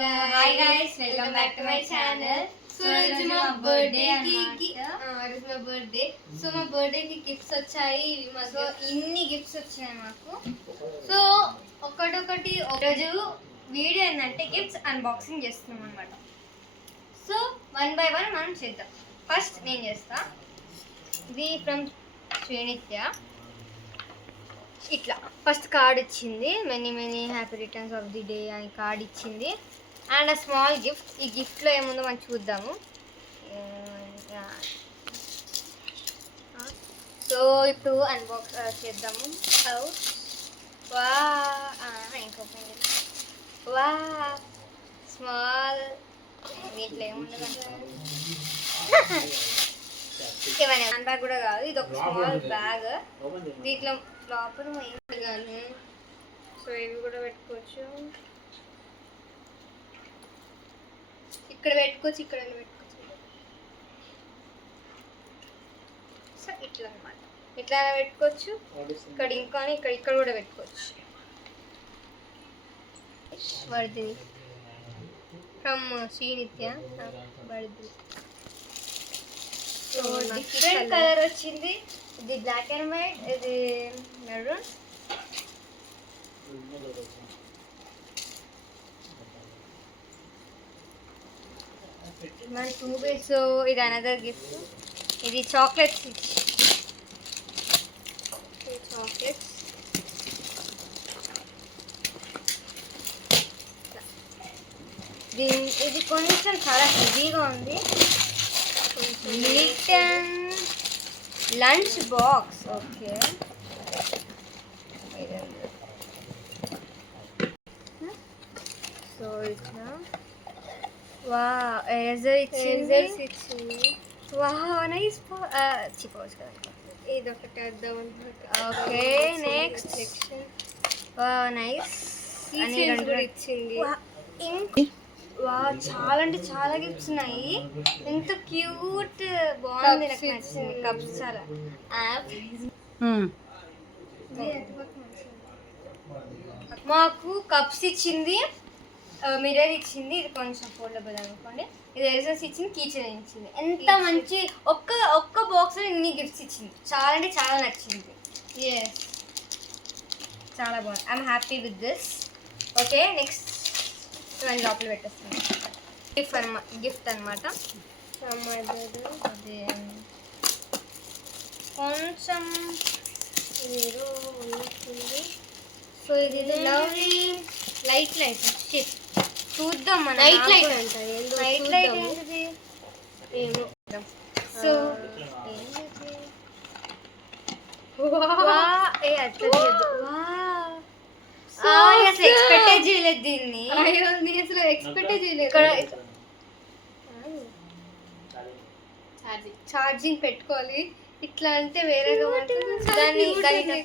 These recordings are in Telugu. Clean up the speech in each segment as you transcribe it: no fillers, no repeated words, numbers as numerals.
Hi guys, welcome back to my channel. So రోజు మా బర్త్డే సో మా బర్త్డే కి గిఫ్ట్స్ వచ్చాయి. సో ఇన్ని గిఫ్ట్స్ వచ్చాయి మాకు. సో ఒకటొకటి రోజు వీడియో ఏంటంటే గిఫ్ట్స్ అన్బాక్సింగ్ చేస్తున్నాం అనమాట. సో 1 by 1 మనం చేద్దాం. ఫస్ట్ నేను చేస్తా. ఇది ఫ్రమ్ శ్రీనిత్య. ఇట్లా ఫస్ట్ కార్డ్ ఇచ్చింది, many happy returns of the day అని కార్డ్ ఇచ్చింది. అండ్ ఆ స్మాల్ గిఫ్ట్. ఈ గిఫ్ట్లో ఏముందో మనం చూద్దాము. సో ఇప్పుడు అన్బాక్స్ చేద్దాము. వా ఇంకొక వా స్మాల్. దీంట్లో ఏముండదు, ఏమైనా హ్యాండ్ బ్యాగ్ కూడా కాదు, ఇది ఒక స్మాల్ బ్యాగ్. దీంట్లో లోపల కానీ సో ఇవి కూడా పెట్టుకోవచ్చు, ఇక్కడ పెట్టుకోవచ్చు, ఇక్కడ పెట్టుకోవచ్చు. సో ఇట్లా అనమాట, ఇట్లా పెట్టుకోవచ్చు. ఇక్కడ ఇంకా ఇక్కడ కూడా పెట్టుకోవచ్చు. Vardhini from Srinitya Vardhini. So different colour వచ్చింది. ఇది బ్లాక్ అండ్ వైట్, ఇది మెరూన్. సో ఇది అనదర్ గిఫ్ట్. ఇది చాక్లెట్స్. చాక్లెట్స్ ఇది కొంచెం చాలా హెవీగా ఉంది. Milton lunch box. Okay, so ఇట్లా వా ఎరేజర్ ఇచ్చింది. వా నైస్. చిపోవచ్చు కదా, ఇది ఒకటి అర్థం. Okay, next section. వా నైస్ అని కూడా ఇచ్చింది. వా చాలా అంటే చాలా గిఫ్ట్స్ ఉన్నాయి. ఎంత క్యూట్, బాగుంది, నాకు నచ్చింది. కప్స్ చాలా మాకు కప్స్ ఇచ్చింది, మిర్రర్ ఇచ్చింది. ఇది కొంచెం ఫోల్డబుల్ అనుకోండి. ఇది ఎరేజర్స్ ఇచ్చింది, కీచైన్ ఇచ్చింది. ఎంత మంచి ఒక్క బాక్స్లో ఇన్ని గిఫ్ట్స్ ఇచ్చింది. చాలా అంటే చాలా నచ్చింది. ఎస్, చాలా బాగుంది. I'm happy with this. Okay, next ఇవన్నీ లోపల పెట్టేస్తాను. గిఫ్ట్ అనమాట. అదే కొంచెం ఏదో ఉంటుంది. సో ఇది లైట్ చూద్దాం. మన నైట్ లైట్ అంట. నైట్ లైట్ ఏంటిది ఏమో. సో అసలు ఎక్స్పెక్టే చేయలేదు దీన్ని. అసలు ఎక్స్పెక్టే చేయలేదు. ఛార్జింగ్ పెట్టుకోవాలి. ఇట్లా అంటే వేరేగా దాన్ని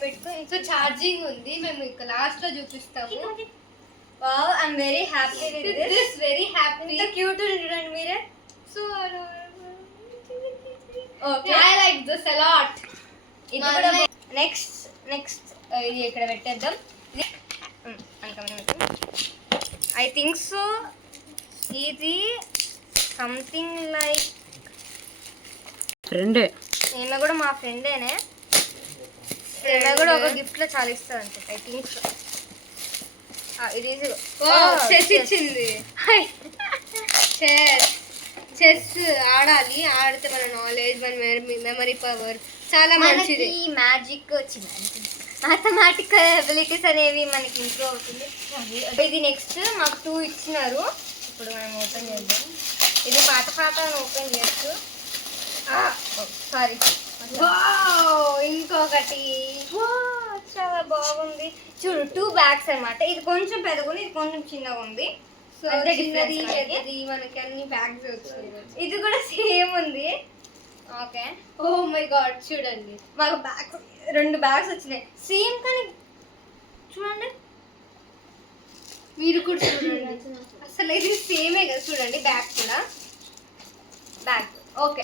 పెట్టుకో. సో ఛార్జింగ్ ఉంది, మేము ఇక లాస్ట్ లో చూపిస్తాము. Wow, I'm very happy with this. Very happy. ఇంత క్యూట్ చూడండి మీరే. So okay, I like this a lot. ఇది కూడా నెక్స్ట్ ఇది ఇక్కడ పెట్టేద్దాం. ఐ థింక్ సో ఇది సంథింగ్ లైక్ ఫ్రెండే. ఈమె కూడా మా ఫ్రెండేనే. ఈమె కూడా ఒక గిఫ్ట్లో చాలా ఇస్తుంది అనుకుంటా. I think so. ఇది చెస్ ఇచ్చింది. చెస్ ఆడాలి, ఆడితే మన నాలెడ్జ్, మన మెమరీ పవర్ చాలా మంచిది. మ్యాజిక్ మ్యాథమెటికల్ ఎబిలిటీస్ అనేవి మనకి ఇంప్రూవ్ అవుతుంది. ఇది నెక్స్ట్ మాకు 2 ఇచ్చినారు. ఇప్పుడు మనం ఓపెన్ చేద్దాం. ఇది పాత ఓపెన్ చేయొచ్చు. సారీ, ఇంకొకటి చాలా బాగుంది. చూడు, 2 బ్యాగ్స్ అనమాట. ఇది కొంచెం పెద్దగా ఉంది, ఇది కొంచెం చిన్నగా ఉంది. సో చిన్నది పెద్దది మనకి అన్ని బ్యాగ్స్ వచ్చాయి. ఇది కూడా సేమ్ ఉంది. ఓకే, ఓ మై గాడ్, చూడండి మాకు 2 బ్యాగ్స్ వచ్చినాయి సేమ్. కానీ చూడండి, మీరు కూడా చూడండి. అసలు ఇది సేమే కదా, చూడండి బ్యాగ్ కూడా. Bag okay.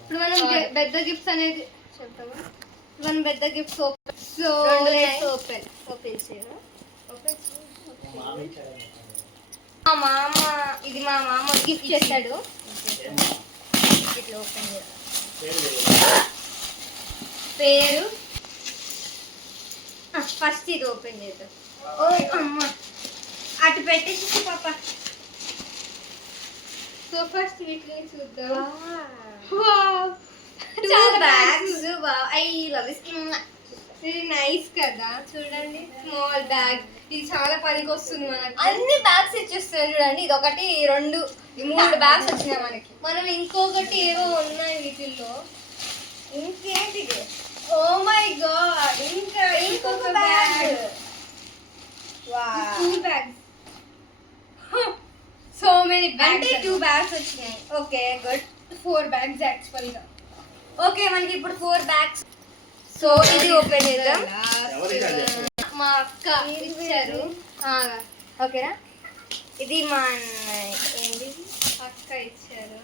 ఇప్పుడు మనం పెద్ద గిఫ్ట్స్ అనేది చెప్తాము. మనం పెద్ద గిఫ్ట్స్ ఓపెన్. సో ఓపెన్ చేయడం. మా మామ ఇది మా మామ గిఫ్ట్ చేస్తాడు. ఇట్లా ఓపెన్ చేద్దాం. పేరు ఫస్ట్ ఇది ఓపెన్ చేద్దాం. ఓ అమ్మ అటు పెట్టేసి పాప. సో ఫస్ట్ వీటిని చూద్దాం. చాలా బ్యాగ్స్. I love this. ఇది నైస్ కదా చూడండి. Small bag. ఇది చాలా పనికి వస్తుంది మనకి. అన్ని బ్యాగ్స్ ఇచ్చేస్తున్నాయి చూడండి. ఇది 1 2 3 బ్యాగ్స్ వచ్చినాయి మనకి. మనం ఇంకొకటి ఏవో ఉన్నాయి వీటిల్లో. ఇంకేంటి? ఓ మై గాడ్, ఇంకా ఇంకొక bag. Wow, 2 bags. So many bags. అంటే 2 బ్యాగ్స్ వచ్చినాయి. Okay good. 4 బ్యాగ్స్ యాక్చువల్ గా. ఓకే మనకి ఇప్పుడు 4 బ్యాగ్స్. సో ఇది ఓపెన్ చేద్దాం. మా అక్క ఇచ్చారు. ఓకేనా. ఇది మా ఏంటి అక్క ఇచ్చారు.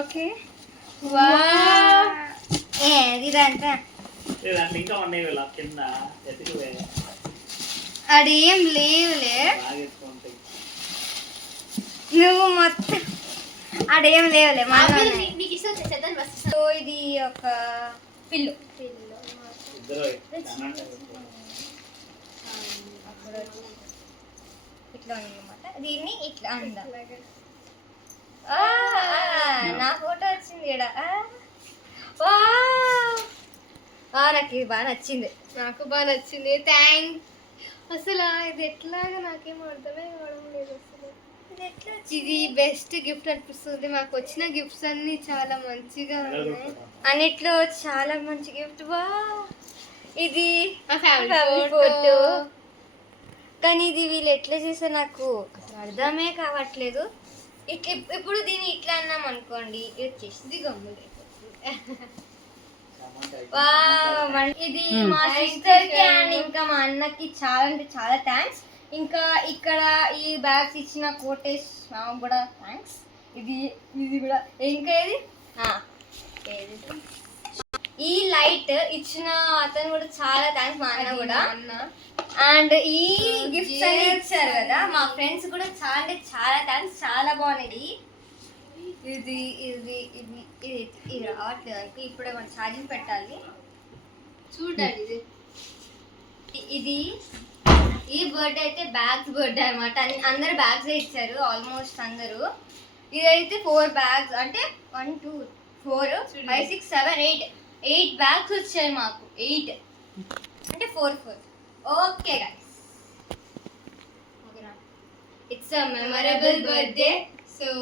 ఓకే ఇదంతా అదేం లేవులే. నువ్వు మొత్తం అదేం లేవులే. సో ఇది ఒక పిల్లు. ఇట్లా ఉందన్నమాట. దీన్ని ఇట్లా అందా. నా ఫోటో వచ్చింది ఇక్కడ. నాకు ఇది బాగా నచ్చింది. నాకు బాగా నచ్చింది. థ్యాంక్. అసలు ఇది ఎట్లాగా నాకేం అర్థమే కావడం లేదు. అసలు ఇది ఎట్లా. ఇది బెస్ట్ గిఫ్ట్ అనిపిస్తుంది. మాకు వచ్చిన గిఫ్ట్స్ అన్ని చాలా మంచిగా ఉన్నాయి. అన్నిట్లో చాలా మంచి గిఫ్ట్. వా ఇది ఫ్యామిలీ ఫోటో. కానీ ఇది వీళ్ళు ఎట్లా చేసారు నాకు అసలు అర్థమే కావట్లేదు. ఇట్లా ఇప్పుడు దీన్ని ఇట్లా అన్నాం అనుకోండి, ఇది వచ్చేసింది గమ్ములు. ఇది మా సిస్టర్ కి అండ్ ఇంకా మా అన్నకి చాలా అంటే చాలా థ్యాంక్స్. ఇంకా ఇక్కడ ఈ బ్యాగ్స్ ఇచ్చిన కోటేష్ మామ కూడా థ్యాంక్స్. ఇది కూడా ఇంకా ఈ లైట్ ఇచ్చిన అతను కూడా చాలా థ్యాంక్స్. మా అన్న కూడా. అండ్ ఈ గిఫ్ట్స్ అన్ని ఇచ్చారు కదా మా ఫ్రెండ్స్ కూడా చాలా అంటే చాలా థ్యాంక్స్. చాలా బాగున్నాయి. ఇది ఇది ఇది ఇది ఇది రావట్లేదు అంటే ఇప్పుడే మనం ఛార్జింగ్ పెట్టాలి. చూడండి ఇది ఈ బర్త్డే అయితే బ్యాగ్స్ బర్త్డే అనమాట. అందరు బ్యాగ్స్ ఇచ్చారు ఆల్మోస్ట్ అందరూ. ఇదైతే 4 బ్యాగ్స్ అంటే 1 2 4 5 6 7 8 బ్యాగ్స్ వచ్చాయి మాకు. 8 అంటే 4 4. ఓకే గైస్, ఓకేనా. It's a memorable birthday. So,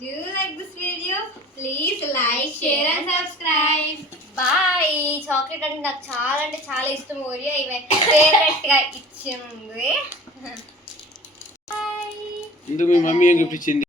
do you like this video? Please like, share and subscribe. Bye. Chocolate అంటే నాకు చాలా అంటే చాలా ఇష్టం. ఓరియో ఇవే ఫేవరెట్ గా ఇచ్చింది. Bye. ఇందుకు మీ మమ్మీ ఏం గిఫ్ట్ ఇచ్చింది?